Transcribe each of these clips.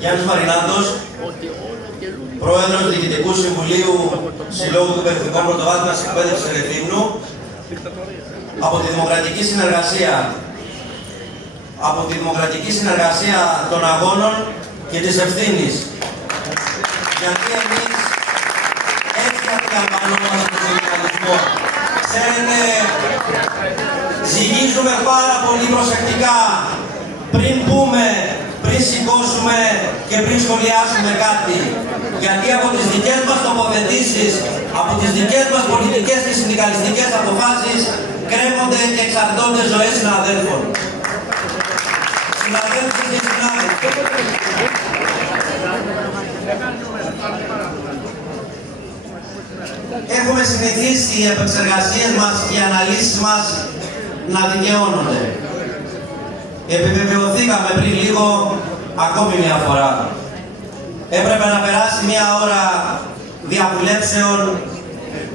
Γιάννης Μαρινάτος, Πρόεδρος του Διοικητικού Συμβουλίου Συλλόγου του Περιφερειακού Πρωτοβάθμιας Εκπαίδευσης Ερεθύμνου, από τη Δημοκρατική Συνεργασία των Αγώνων και της Ευθύνης. Γιατί εμείς έτσι αντιλαμβανόμαστε τον συνδικαλισμό. Ξέρετε, ζυγίζουμε πάρα πολύ προσεκτικά πριν πούμε, πριν σηκώσουμε και πριν σχολιάσουμε κάτι. Γιατί από τις δικές μας τοποθετήσεις, από τις δικές μας πολιτικές και συνδικαλιστικές αποφάσεις κρέμονται και εξαρτώνται ζωές συναδέλφων. Συναδέλφοι και συνάδελφοι. Έχουμε συνηθίσει οι επεξεργασίες μας και οι αναλύσεις μας να δικαιώνονται. Επιβεβαιωθήκαμε πριν λίγο ακόμη μια φορά. Έπρεπε να περάσει μια ώρα διαβουλεύσεων,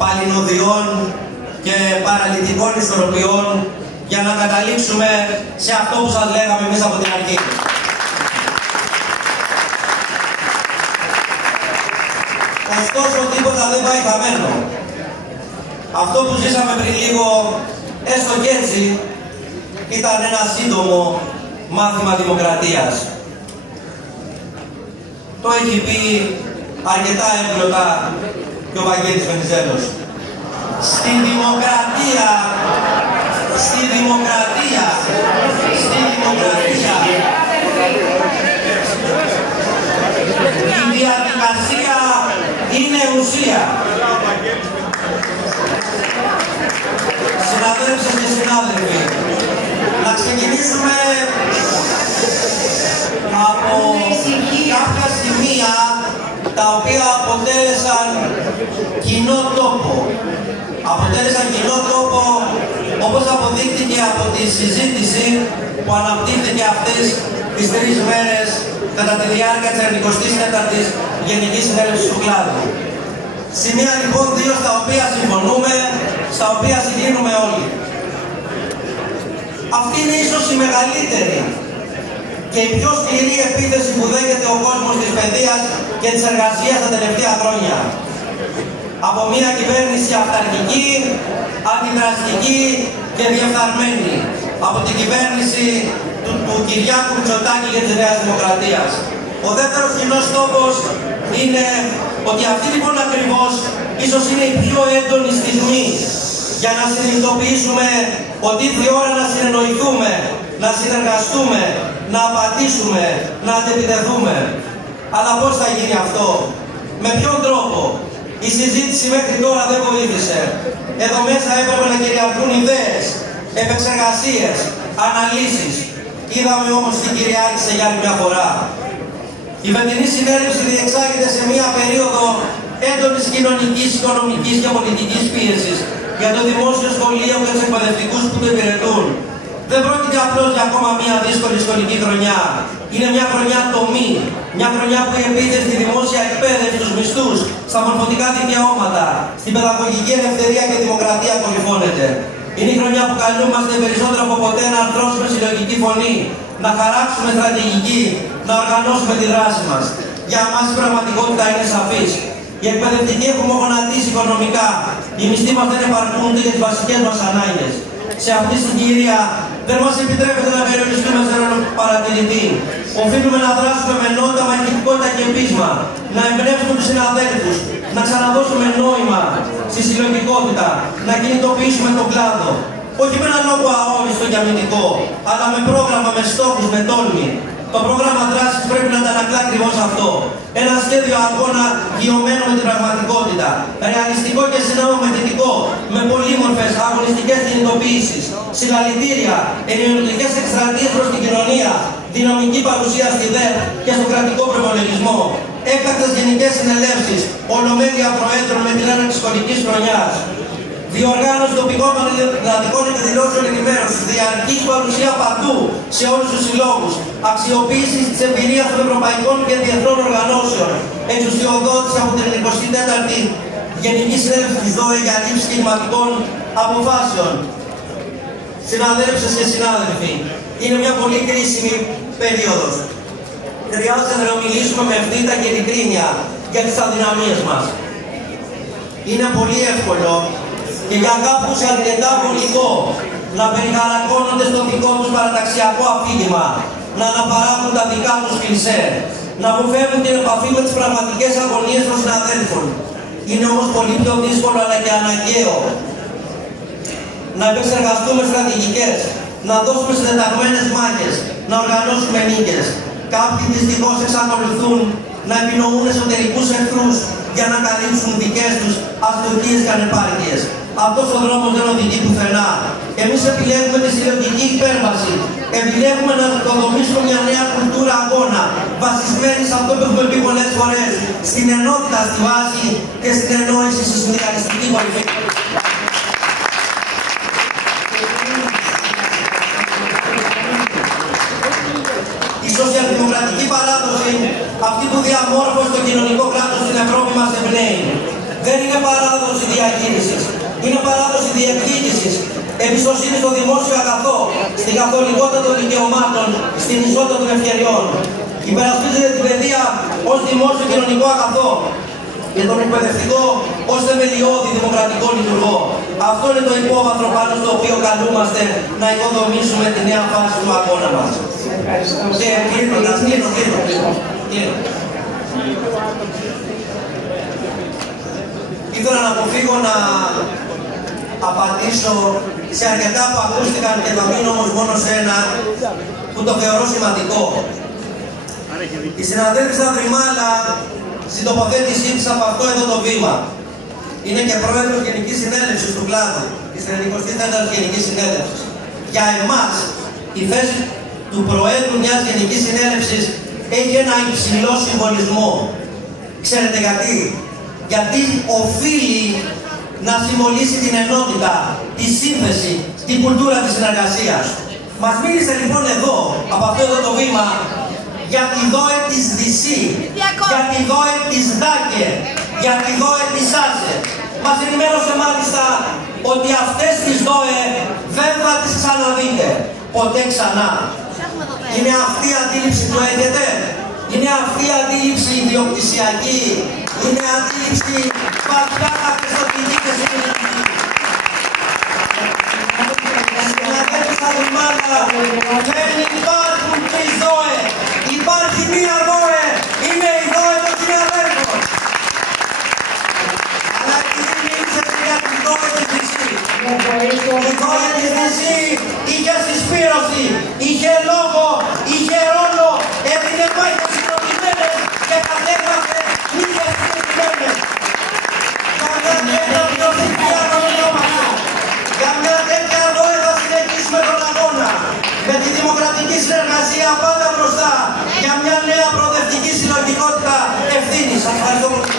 παλινοδιών και παραλυτικών ισορροπιών για να καταλήξουμε σε αυτό που σας λέγαμε εμείς από την αρχή. Ωστόσο, τίποτα δεν πάει χαμένο. Αυτό που ζήσαμε πριν λίγο, έστω και έτσι, ήταν ένα σύντομο μάθημα δημοκρατίας. Το έχει πει αρκετά εύγλωτα και ο Βαγγέλης Βενιζέλος. Στη δημοκρατία, η διαδικασία είναι ουσία. Συναδέλφες και συνάδελφοι, να ξεκινήσουμε από κάποια σημεία τα οποία αποτέλεσαν κοινό τόπο. Όπως αποδείχθηκε από τη συζήτηση που αναπτύχθηκε αυτές τις 3 μέρες κατά τη διάρκεια της 24ης Γενικής Συνέλευσης του Κλάδου. Σημεία λοιπόν 2 στα οποία συμφωνούμε, στα οποία συγκλίνουμε όλοι. Αυτή είναι ίσως η μεγαλύτερη και η πιο σκληρή επίθεση που δέχεται ο κόσμος της παιδείας και της εργασίας τα τελευταία χρόνια. Από μια κυβέρνηση αυταρχική, αντιδραστική και διεφθαρμένη. Από την κυβέρνηση του Κυριάκου Μητσοτάκη και της Νέας Δημοκρατίας. Ο δεύτερος κοινός τόπος είναι ότι αυτή λοιπόν ακριβώς ίσως είναι η πιο έντονη στιγμή για να συνειδητοποιήσουμε ότι ήρθε η ώρα να συνεννοηθούμε, να συνεργαστούμε, να απαντήσουμε, να αντεπιτεθούμε. Αλλά πώς θα γίνει αυτό, με ποιον τρόπο? Η συζήτηση μέχρι τώρα δεν βοήθησε. Εδώ μέσα έπρεπε να κυριαρχούν ιδέες, επεξεργασίες, αναλύσεις. Είδαμε όμως τι κυριάρχησε για άλλη μια φορά. Η φετινή συνέλευση διεξάγεται σε μια περίοδο έντονης κοινωνικής, οικονομικής και πολιτικής πίεσης για το δημόσιο σχολείο και τους εκπαιδευτικούς που το υπηρετούν. Δεν πρόκειται απλώς για ακόμα μια δύσκολη σχολική χρονιά. Είναι μια χρονιά τομή. Μια χρονιά που η επίθεση στη δημόσια εκπαίδευση, στους μισθούς, στα μορφωτικά δικαιώματα, στην παιδαγωγική ελευθερία και δημοκρατία κορυφώνεται. Είναι η χρονιά που καλούμαστε περισσότερο από ποτέ να αρθρώσουμε συλλογική φωνή, να χαράξουμε στρατηγική, να οργανώσουμε τη δράση μας. Για μας η πραγματικότητα είναι σαφής. Οι εκπαιδευτικοί έχουμε γονατίσει οικονομικά. Οι μισθοί μας δεν επαρκούν για τις βασικές μας ανάγκες. Σε αυτή τη συγκυρία δεν μας επιτρέπεται να περιοριστούμε σε ρόλο παρατηρητή. Οφείλουμε να δράσουμε με νόητα, μαχητικότητα και πείσμα, να εμπνεύσουμε τους συναδέλφους, να ξαναδώσουμε νόημα στη συλλογικότητα, να κινητοποιήσουμε τον κλάδο. Όχι με έναν λόγο αόριστο και αμυντικό, αλλά με πρόγραμμα, με στόχους, με τόλμη. Το πρόγραμμα δράσης πρέπει να αντανακλά ακριβώς αυτό. Ένα σχέδιο αγώνα γειωμένο με την πραγματικότητα. Ρεαλιστικό και συνομοθετικό, με πολύμορφες αγωνιστικές κινητοποιήσεις. Συλλαλητήρια, ενημερωτικές εκστρατείες προς την κοινωνία, δυναμική παρουσία στη ΔΕΠ και στο κρατικό προπολογισμό. Έκτακτες γενικές συνελεύσεις, ολομέλεια προέδρων με την έναρξη σχολικής χρονιάς. Διοργάνωση τοπικών πανελλαδικών εκδηλώσεων ενημέρωσης, διαρκής παρουσία παντού σε όλους τους συλλόγους, αξιοποίηση της εμπειρίας των ευρωπαϊκών και διεθνών οργανώσεων, εξουσιοδότηση από την 24η Γενική Συνέλευση της ΔΟΕ για λήψη κλιματικών αποφάσεων. Συναδέλφες και συνάδελφοι, είναι μια πολύ κρίσιμη περίοδος. χρειάζεται να μιλήσουμε με ευθύτητα και ειλικρίνεια για τις αδυναμίες μας. Είναι πολύ εύκολο και για κάποιους αρκετά βολικό να περιχαρακώνονται στο δικό τους παραταξιακό αφήγημα, να αναπαράγουν τα δικά τους κλισέ, να αποφεύγουν την επαφή με τις πραγματικές αγωνίες των συναδέλφων. Είναι όμως πολύ πιο δύσκολο αλλά και αναγκαίο να επεξεργαστούμε στρατηγικές, να δώσουμε συντεταγμένες μάχες, να οργανώσουμε νίκες. Κάποιοι δυστυχώς εξακολουθούν να επινοούν εσωτερικούς εχθρούς για να καλύψουν δικές τους αστοχίες και ανεπάρκειες. Αυτός ο δρόμος δεν οδηγεί πουθενά. Εμείς επιλέγουμε τη συλλογική υπέρβαση. Επιλέγουμε να οικοδομήσουμε μια νέα κουλτούρα αγώνα, βασισμένη σε αυτό που έχουμε πει πολλές φορές, στην ενότητα στη βάση και στην εννόηση στη συνδικαλιστική κορυφή. Η σοσιαλδημοκρατική παράδοση, αυτή που διαμόρφωσε το κοινωνικό κράτος στην Ευρώπη, μας εμπνέει. Δεν είναι παράδοση διαχείρισης, είναι παράδοση διεκδίκησης. Εμπιστοσύνη στο δημόσιο αγαθό, στην καθολικότητα των δικαιωμάτων, στην ισότητα των ευκαιριών. Υπερασπίζεται την παιδεία ως δημόσιο κοινωνικό αγαθό και τον εκπαιδευτικό ως θεμελιώδη δημοκρατικό λειτουργό. Αυτό είναι το υπόβαθρο πάνω στο οποίο καλούμαστε να οικοδομήσουμε τη νέα φάση του αγώνα μας. Και κλείνοντας, κλείνω. Ήθελα να αποφύγω να απαντήσω σε αρκετά που ακούστηκαν και θα μείνω όμως μόνο σε ένα που το θεωρώ σημαντικό. Η συναδέλφισσα Δρυμάλα στην τοποθέτησή της από αυτό εδώ το βήμα είναι και πρόεδρος Γενικής Συνέλευσης του κλάδου, της 34ης Γενικής Συνέλευσης. Για εμάς η θέση του Προέδρου μιας Γενικής Συνέλευσης έχει ένα υψηλό συμβολισμό. Ξέρετε γιατί? Γιατί οφείλει να συμβολήσει την ενότητα, τη σύνθεση, την κουλτούρα της συνεργασίας. Μας μίλησε λοιπόν εδώ, από αυτό εδώ το βήμα, για τη ΔΟΕ της ΔΥΣΗ, για τη ΔΟΕ της ΔΑΚΕ, για τη ΔΟΕ της ΆΣΕ. Μας ενημέρωσε μάλιστα ότι αυτές τις ΔΟΕ δεν θα τις ξαναδείτε ποτέ ξανά. Είναι αυτή η αντίληψη που έχετε? Είναι αυτή η αντίληψη ιδιοκτησιακή? Είναι αντίληψη βαθιά καθεστωτική και συντηρητική? Συναδέλφισσα Δρυμάλα, δεν υπάρχουν τρεις ΔΟΕ. Υπάρχει μία ΔΟΕ. Είναι η ΔΟΕ των συναδέλφων. Αλλά επειδή μίλησες για τη ΔΟΕ της ΔΥΣΗ, η ΔΟΕ της ΔΥΣΗ είχε συσπήρωση, είχε λόγο, είχε ρόλο, έδινε μάχες συνοδημένες και κατέγραφε νίκες συνοδημένες. Για μια τέτοια πλειοψηφία αγωνιζόμαστε. Για μια τέτοια ΔΟΕ θα συνεχίσουμε τον αγώνα. Με τη δημοκρατική συνεργασία πάντα μπροστά. Για μια νέα προοδευτική συλλογικότητα ευθύνης. Σας ευχαριστώ πολύ.